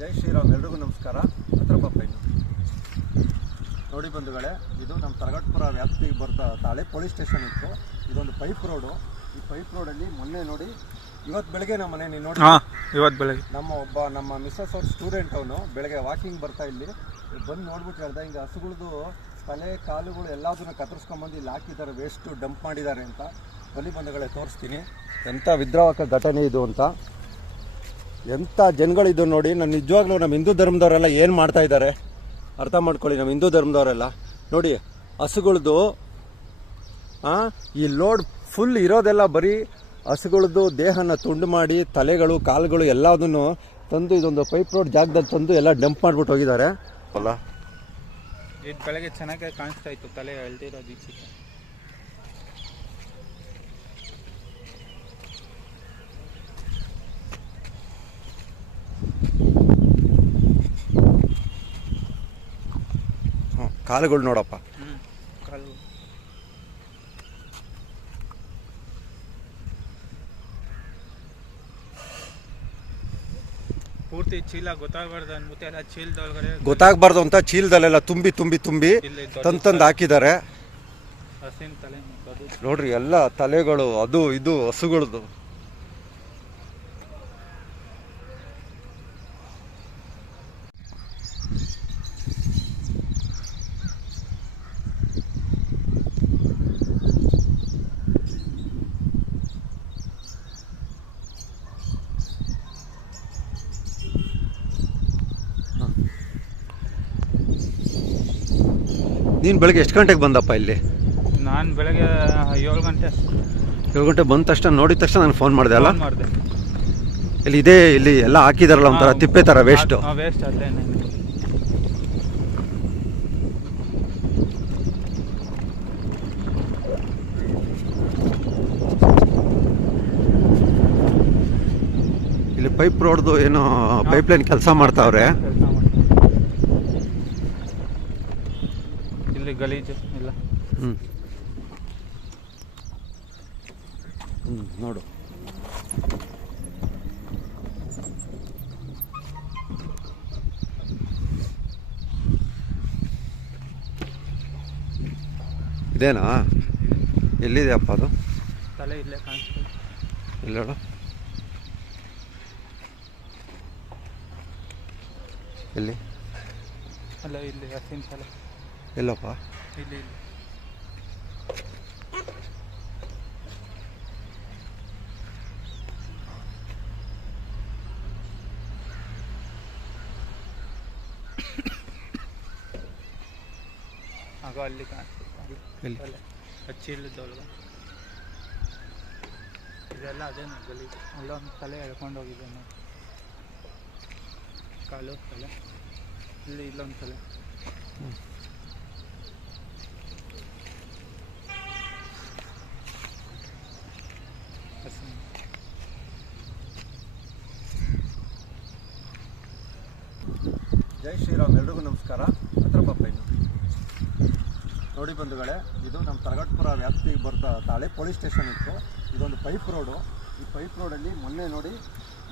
ಜೈ ಶ್ರೀರಾಮ್. ಎಲ್ರಿಗೂ ನಮಸ್ಕಾರ. ಹತ್ರ ಪಾಪಯ್ಯ ನೋಡಿ ಬಂಧುಗಳೇ, ಇದು ನಮ್ಮ ತರಗಟ್ಪುರ ವ್ಯಾಪ್ತಿಗೆ ಬರ್ತಾ ತಾಳೆ ಪೊಲೀಸ್ ಸ್ಟೇಷನ್ ಇತ್ತು. ಇದೊಂದು ಪೈಪ್ ರೋಡು. ಈ ಪೈಪ್ ರೋಡಲ್ಲಿ ಮೊನ್ನೆ ನೋಡಿ, ಇವತ್ತು ಬೆಳಗ್ಗೆ ನಮ್ಮ ಮನೆ ನೀನು ನೋಡಿ, ಇವತ್ತು ಬೆಳಗ್ಗೆ ನಮ್ಮ ಮಿಸ್ಸಸ್ ಅವ್ರ ಸ್ಟೂಡೆಂಟ್ ಅವನು ಬೆಳಗ್ಗೆ ವಾಕಿಂಗ್ ಬರ್ತಾ ಇಲ್ಲಿ ಬಂದು ನೋಡ್ಬಿಟ್ಟು ಹೇಳ್ದ, ಹಿಂಗೆ ಹಸುಗಳದು ತಲೆ ಕಾಲುಗಳು ಎಲ್ಲದನ್ನ ಕತ್ತರಿಸ್ಕೊಂಬಂದು ಇಲ್ಲಿ ಹಾಕಿದ್ದಾರೆ, ವೇಸ್ಟು ಡಂಪ್ ಮಾಡಿದ್ದಾರೆ ಅಂತ. ಬನ್ನಿ ಬಂಧುಗಳೇ, ತೋರಿಸ್ತೀನಿ ಎಂಥ ವಿದ್ರಾವಕ ಘಟನೆ ಇದು ಅಂತ. ಎಂಥ ಜನಗಳಿದ್ದು ನೋಡಿ. ನಾನು ನಿಜವಾಗ್ಲೂ ನಮ್ಮ ಹಿಂದೂ ಧರ್ಮದವರೆಲ್ಲ ಏನು ಮಾಡ್ತಾ ಇದ್ದಾರೆ ಅರ್ಥ ಮಾಡ್ಕೊಳ್ಳಿ. ನಮ್ಮ ಹಿಂದೂ ಧರ್ಮದವರೆಲ್ಲ ನೋಡಿ, ಹಸುಗಳದು ಈ ಲೋಡ್ ಫುಲ್ ಇರೋದೆಲ್ಲ ಬರೀ ಹಸುಗಳದ್ದು ದೇಹನ ತುಂಡು ಮಾಡಿ ತಲೆಗಳು ಕಾಲುಗಳು ಎಲ್ಲದನ್ನು ತಂದು ಇದೊಂದು ಪೈಪ್ ರೋಡ್ ಜಾಗದಲ್ಲಿ ತಂದು ಎಲ್ಲ ಡಂಪ್ ಮಾಡಿಬಿಟ್ಟು ಹೋಗಿದ್ದಾರೆ. ಅಲ್ಲ, ಇದು ಬೆಳಗ್ಗೆ ಚೆನ್ನಾಗಿ ಕಾಣಿಸ್ತಾ ಇತ್ತು, ತಲೆ ಎಳ್ದಿರೋದು ಈಚೆಗೆ. ಕಾಲುಗಳು ನೋಡಪ್ಪ, ಕಾಲು ಪೂರ್ತಿ ಚೀಲ ಗೊತ್ತಾಗಬಾರ್ದು ಅಂದ್ಬಿಟ್ಟು ಎಲ್ಲ ಚೀಲದೊಳಗಡೆ ಗೊತ್ತಾಗಬಾರ್ದು ಅಂತ ಚೀಲದಲ್ಲೆಲ್ಲ ತುಂಬಿ ತುಂಬಿ ತುಂಬಿ ತಂದು ಹಾಕಿದ್ದಾರೆ. ಹಸಿನ ತಲೆ ನೋಡ್ರಿ, ಎಲ್ಲ ತಲೆಗಳು ಅದು ಇದು ಹಸುಗಳದು. ನೀನು ಬೆಳಗ್ಗೆ ಎಷ್ಟು ಗಂಟೆಗೆ ಬಂದಪ್ಪ ಇಲ್ಲಿ? ನಾನು ಬೆಳಗ್ಗೆ 7 ಗಂಟೆ. 7 ಗಂಟೆ ಬಂದ ತಕ್ಷಣ ನೋಡಿದ ತಕ್ಷಣ ನಾನು ಫೋನ್ ಮಾಡಿದೆ. ಅಲ್ಲ, ಮಾಡಿದೆ. ಇಲ್ಲಿ ಇಲ್ಲಿ ಎಲ್ಲ ಹಾಕಿದಾರಲ್ಲ ಒಂಥರ ತಿಪ್ಪೆ ಥರ ವೇಸ್ಟ್. ವೇಸ್ಟ್ ಅಲ್ಲೇ ಇಲ್ಲಿ ಪೈಪ್ ರೋಡ್ದು ಏನೋ ಪೈಪ್ ಲೈನ್ ಕೆಲಸ ಮಾಡ್ತಾವ್ರೆ. ಇಲ್ಲಿ ಗಲೀಜು ಇಲ್ಲ. ನೋಡು, ಇದೇನಾ? ಎಲ್ಲಿದೆಯಪ್ಪ ಅದು? ತಲೆ ಇಲ್ಲೇ ಕಾಣಿಸ್ತು. ಇಲ್ಲ ನೋಡು, ಎಲ್ಲಿ? ಅಲ್ಲ, ಇಲ್ಲಿ ಹಸಿನ ತಲೆ. ಎಲ್ಲಪ್ಪ? ಇಲ್ಲಿ ಇಲ್ಲಿ ಆಗ ಅಲ್ಲಿ ಕಾಣಿಸ್ತು. ಚೀಲದೊಳಗೆ ಇದೆಲ್ಲ ಅದೇನು ಗಲೀಜು. ಅಲ್ಲೊಂದು ತಲೆ ಎಳ್ಕೊಂಡು ಹೋಗಿದೆ ನೋಡಿ, ಕಾಲು ತಲೆ. ಇಲ್ಲಿ ಇಲ್ಲೊಂದು ತಲೆ. ಜೈ ಶ್ರೀರಾಮ್. ಎಲ್ರಿಗೂ ನಮಸ್ಕಾರ. ಹತ್ರ ಪಾಪಯ್ಯ ನೋಡಿ ಬಂಧುಗಳೇ, ಇದು ನಮ್ಮ ತರಗಟ್ಪುರ ವ್ಯಾಪ್ತಿಗೆ ಬರ್ತಾ ತಾಳೆ ಪೊಲೀಸ್ ಸ್ಟೇಷನ್ ಇತ್ತು. ಇದೊಂದು ಪೈಪ್ ರೋಡು. ಈ ಪೈಪ್ ರೋಡಲ್ಲಿ ಮೊನ್ನೆ ನೋಡಿ,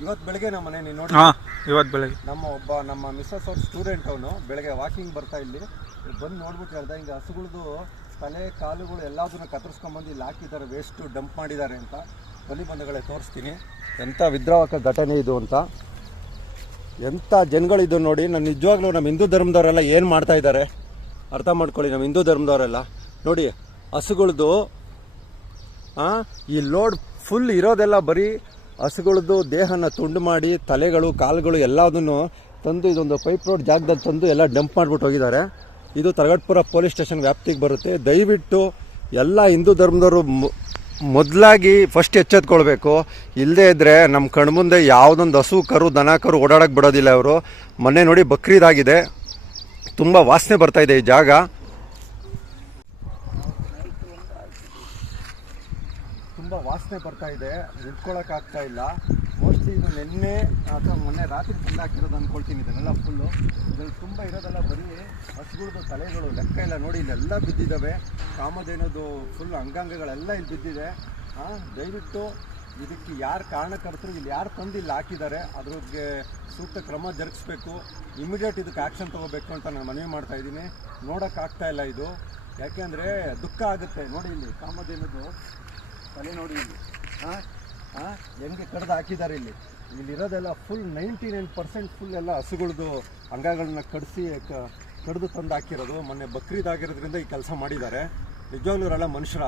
ಇವತ್ತು ಬೆಳಗ್ಗೆ ನಮ್ಮ ಮನೆ ನೀನು ನೋಡಿ, ಇವತ್ತು ಬೆಳಗ್ಗೆ ನಮ್ಮ ಮಿಸ್ಸಸ್ ಅವ್ರ ಸ್ಟೂಡೆಂಟ್ ಅವನು ಬೆಳಗ್ಗೆ ವಾಕಿಂಗ್ ಬರ್ತಾ ಇಲ್ಲಿ ಬಂದು ನೋಡ್ಬಿಟ್ಟು ಹೇಳ್ದ, ಹಿಂಗೆ ಹಸುಗಳದು ತಲೆ ಕಾಲುಗಳು ಎಲ್ಲದನ್ನ ಕತ್ತರಿಸ್ಕೊಂಬಂದು ಇಲ್ಲಿ ಹಾಕಿದ್ದಾರೆ, ವೇಸ್ಟು ಡಂಪ್ ಮಾಡಿದ್ದಾರೆ ಅಂತ. ಬನ್ನಿ ಬಂಧುಗಳೇ, ತೋರಿಸ್ತೀನಿ ಎಂಥ ವಿದ್ರಾವಕ ಘಟನೆ ಇದು ಅಂತ. ಎಂಥ ಜನಗಳಿದ್ದು ನೋಡಿ. ನಾನು ನಿಜವಾಗ್ಲೂ ನಮ್ಮ ಹಿಂದೂ ಧರ್ಮದವರೆಲ್ಲ ಏನು ಮಾಡ್ತಾ ಇದ್ದಾರೆ ಅರ್ಥ ಮಾಡ್ಕೊಳ್ಳಿ. ನಮ್ಮ ಹಿಂದೂ ಧರ್ಮದವರೆಲ್ಲ ನೋಡಿ, ಹಸುಗಳದು ಈ ಲೋಡ್ ಫುಲ್ ಇರೋದೆಲ್ಲ ಬರೀ ಹಸುಗಳದ್ದು ದೇಹನ ತುಂಡು ಮಾಡಿ ತಲೆಗಳು ಕಾಲುಗಳು ಎಲ್ಲದನ್ನು ತಂದು ಇದೊಂದು ಪೈಪ್ ರೋಡ್ ಜಾಗದಲ್ಲಿ ತಂದು ಎಲ್ಲ ಡಂಪ್ ಮಾಡಿಬಿಟ್ಟು ಹೋಗಿದ್ದಾರೆ. ಇದು ತರಗಟ್ಪುರ ಪೊಲೀಸ್ ಸ್ಟೇಷನ್ ವ್ಯಾಪ್ತಿಗೆ ಬರುತ್ತೆ. ದಯವಿಟ್ಟು ಎಲ್ಲ ಹಿಂದೂ ಧರ್ಮದವರು ಮೊದಲಾಗಿ ಫಸ್ಟ್ ಎಚ್ಚೆತ್ಕೊಳ್ಬೇಕು. ಇಲ್ಲದೇ ಇದ್ದರೆ ನಮ್ಮ ಕಣ್ಮುಂದೆ ಯಾವುದೊಂದು ಹಸು ಕರು ದನ ಕರು ಓಡಾಡಕ್ಕೆ ಬಿಡೋದಿಲ್ಲ ಅವರು. ಮೊನ್ನೆ ನೋಡಿ ಬಕ್ರೀದಾಗಿದೆ, ತುಂಬ ವಾಸನೆ ಬರ್ತಾಯಿದೆ ಈ ಜಾಗ. ತುಂಬ ವಾಸನೆ ಬರ್ತಾಯಿದೆ, ನಿಂತ್ಕೊಳ್ಳೋಕ್ಕಾಗ್ತಾ ಇಲ್ಲ. ಮೋಸ್ಟ್ಲಿ ಇದು ನಿನ್ನೆ ಅಥವಾ ಮೊನ್ನೆ ರಾತ್ರಿ ತಂದು ಹಾಕಿರೋದು ಅಂದ್ಕೊಳ್ತೀನಿ. ಇದನ್ನೆಲ್ಲ ಫುಲ್ಲು ಇದ್ರಲ್ಲಿ ತುಂಬ ಇರೋದೆಲ್ಲ ಬರೀ ಹಸುಗಳದ್ದು ತಲೆಗಳು, ಲೆಕ್ಕ ಇಲ್ಲ ನೋಡಿ. ಇಲ್ಲೆಲ್ಲ ಬಿದ್ದಿದ್ದಾವೆ. ಕಾಮಧೇನದು ಫುಲ್ ಅಂಗಾಂಗಗಳೆಲ್ಲ ಇಲ್ಲಿ ಬಿದ್ದಿದೆ. ದಯವಿಟ್ಟು ಇದಕ್ಕೆ ಯಾರು ಕಾರಣಕರ್ತರು, ಇಲ್ಲಿ ಯಾರು ತಂದು ಇಲ್ಲಿ ಹಾಕಿದ್ದಾರೆ ಅದ್ರಿಗೆ ಸೂಕ್ತ ಕ್ರಮ ಜರುಗಿಸ್ಬೇಕು. ಇಮಿಡಿಯೇಟ್ ಇದಕ್ಕೆ ಆ್ಯಕ್ಷನ್ ತೊಗೋಬೇಕು ಅಂತ ನಾನು ಮನವಿ ಮಾಡ್ತಾ ಇದ್ದೀನಿ. ನೋಡೋಕ್ಕಾಗ್ತಾ ಇಲ್ಲ ಇದು, ಯಾಕೆಂದರೆ ದುಃಖ ಆಗುತ್ತೆ. ನೋಡಿ ಇಲ್ಲಿ ಕಾಮಧೇನುದು ತಲೆ ನೋಡಿ ಇಲ್ಲಿ ಹೆಂಗೆ ಕಡ್ದು ಹಾಕಿದ್ದಾರೆ. ಇಲ್ಲಿರೋದೆಲ್ಲ ಫುಲ್ 99% ಫುಲ್ ಎಲ್ಲ ಹಸುಗಳದ್ದು ಅಂಗಗಳನ್ನ ಕಡ್ದು ತಂದು ಹಾಕಿರೋದು. ಮೊನ್ನೆ ಬಕ್ರೀದ್ ಆಗಿರೋದ್ರಿಂದ ಈ ಕೆಲಸ ಮಾಡಿದ್ದಾರೆ. ನಿಜವಾಗ್ಲೂ ಇವರೆಲ್ಲ ಮನುಷ್ಯರ.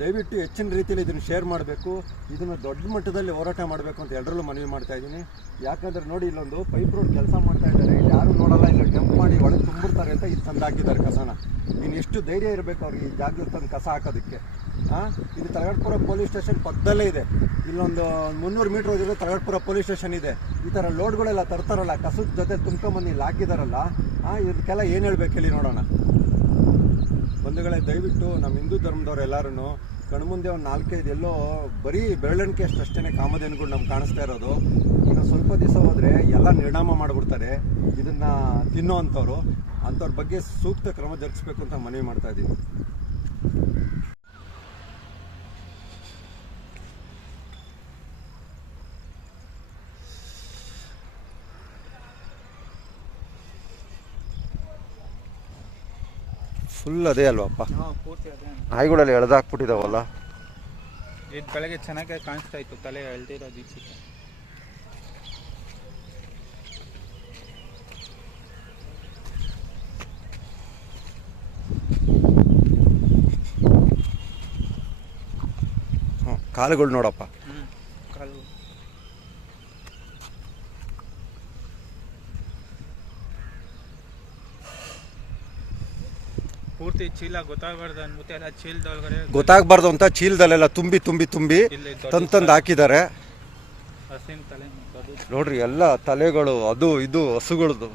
ದಯವಿಟ್ಟು ಹೆಚ್ಚಿನ ರೀತಿಯಲ್ಲಿ ಇದನ್ನು ಶೇರ್ ಮಾಡಬೇಕು, ಇದನ್ನು ದೊಡ್ಡ ಮಟ್ಟದಲ್ಲಿ ಹೋರಾಟ ಮಾಡಬೇಕು ಅಂತ ಎಲ್ಲರಲ್ಲೂ ಮನವಿ ಮಾಡ್ತಾ ಇದ್ದೀನಿ. ಯಾಕಂದರೆ ನೋಡಿ ಇಲ್ಲೊಂದು ಪೈಪ್ ರೋಡ್ ಕೆಲಸ ಮಾಡ್ತಾ ಇದ್ದಾರೆ, ಯಾರು ನೋಡಲ್ಲ, ಇಲ್ಲಿ ಡಂಪ್ ಮಾಡಿ ಒಳಗೆ ತುಂಬಿರ್ತಾರೆ ಅಂತ ಇದು ತಂದು ಹಾಕಿದ್ದಾರೆ ಕಸನ. ಇನ್ನು ಎಷ್ಟು ಧೈರ್ಯ ಇರಬೇಕು ಅವ್ರಿಗೆ ಈ ಜಾಗದಲ್ಲಿ ತಂದು ಕಸ ಹಾಕೋದಕ್ಕೆ. ಇದು ತರಗಡ್ಪುರ ಪೊಲೀಸ್ ಸ್ಟೇಷನ್ ಪಕ್ಕದಲ್ಲೇ ಇದೆ. ಇಲ್ಲೊಂದು 300 ಮೀಟ್ರ್ ಹೋಗಿರೋ ತರಗಡ್ಪುರ ಪೊಲೀಸ್ ಸ್ಟೇಷನ್ ಇದೆ. ಈ ಥರ ಲೋಡ್ಗಳೆಲ್ಲ ತರ್ತಾರಲ್ಲ, ಕಸದ ಜೊತೆ ತುಂಬ್ಕೊಂಬಂದು ಇಲ್ಲಿ ಹಾಕಿದಾರಲ್ಲ, ಇದಕ್ಕೆಲ್ಲ ಏನು ಹೇಳ್ಬೇಕು ಹೇಳಿ ನೋಡೋಣ. ಬಂಧುಗಳೇ, ದಯವಿಟ್ಟು ನಮ್ಮ ಹಿಂದೂ ಧರ್ಮದವ್ರೆಲ್ಲರೂ ಕಣ್ಮುಂದೆ ಒಂದು 4-5 ಎಲ್ಲೋ ಬರೀ ಬೆರಳೆಣಿಕೆ ಅಷ್ಟೇ ಕಾಮಧೇನುಗಳು ನಮ್ಗೆ ಕಾಣಿಸ್ತಾ ಇರೋದು. ಇನ್ನು ಸ್ವಲ್ಪ ದಿವಸ ಹೋದರೆ ಎಲ್ಲ ನಿರ್ನಾಮ ಮಾಡಿಬಿಡ್ತಾರೆ ಇದನ್ನು ತಿನ್ನೋ ಅಂಥವ್ರು. ಅಂಥವ್ರ ಬಗ್ಗೆ ಸೂಕ್ತ ಕ್ರಮ ಜರುಗಿಸ್ಬೇಕು ಅಂತ ಮನವಿ ಮಾಡ್ತಾ ಇದ್ದೀನಿ. ಫುಲ್ ಅದೇ ಅಲ್ವಪ್ಪ, ಪೂರ್ತಿ ಅದೇ. ನಾಯಿಗಳೆಲ್ಲ ಎಳೆದಾಕ್ಬಿಟ್ಟಿದಾವಲ್ಲ. ಇದು ಬೆಳಗ್ಗೆ ಚೆನ್ನಾಗಿ ಕಾಣಿಸ್ತಾ ಇತ್ತು, ತಲೆ ಎಳ್ದಿರೋದು ಈಚೆಗೆ. ಕಾಲುಗಳು ನೋಡಪ್ಪ. ಕಾಲು ಪೂರ್ತಿ ಚೀಲ ಗೊತ್ತಾಗಬಾರ್ದು ಅಂದ್ಬಿಟ್ಟು ಎಲ್ಲ ಚೀಲದೊಳಗಡೆ ಗೊತ್ತಾಗಬಾರ್ದು ಅಂತ ಚೀಲದಲ್ಲೆಲ್ಲ ತುಂಬಿ ಇಲ್ಲಿ ತಂದು ಹಾಕಿದ್ದಾರೆ. ಹಸಿನ ತಲೆ ನೋಡ್ರಿ ಎಲ್ಲ ತಲೆಗಳು ಅದು ಇದು ಹಸುಗಳದು.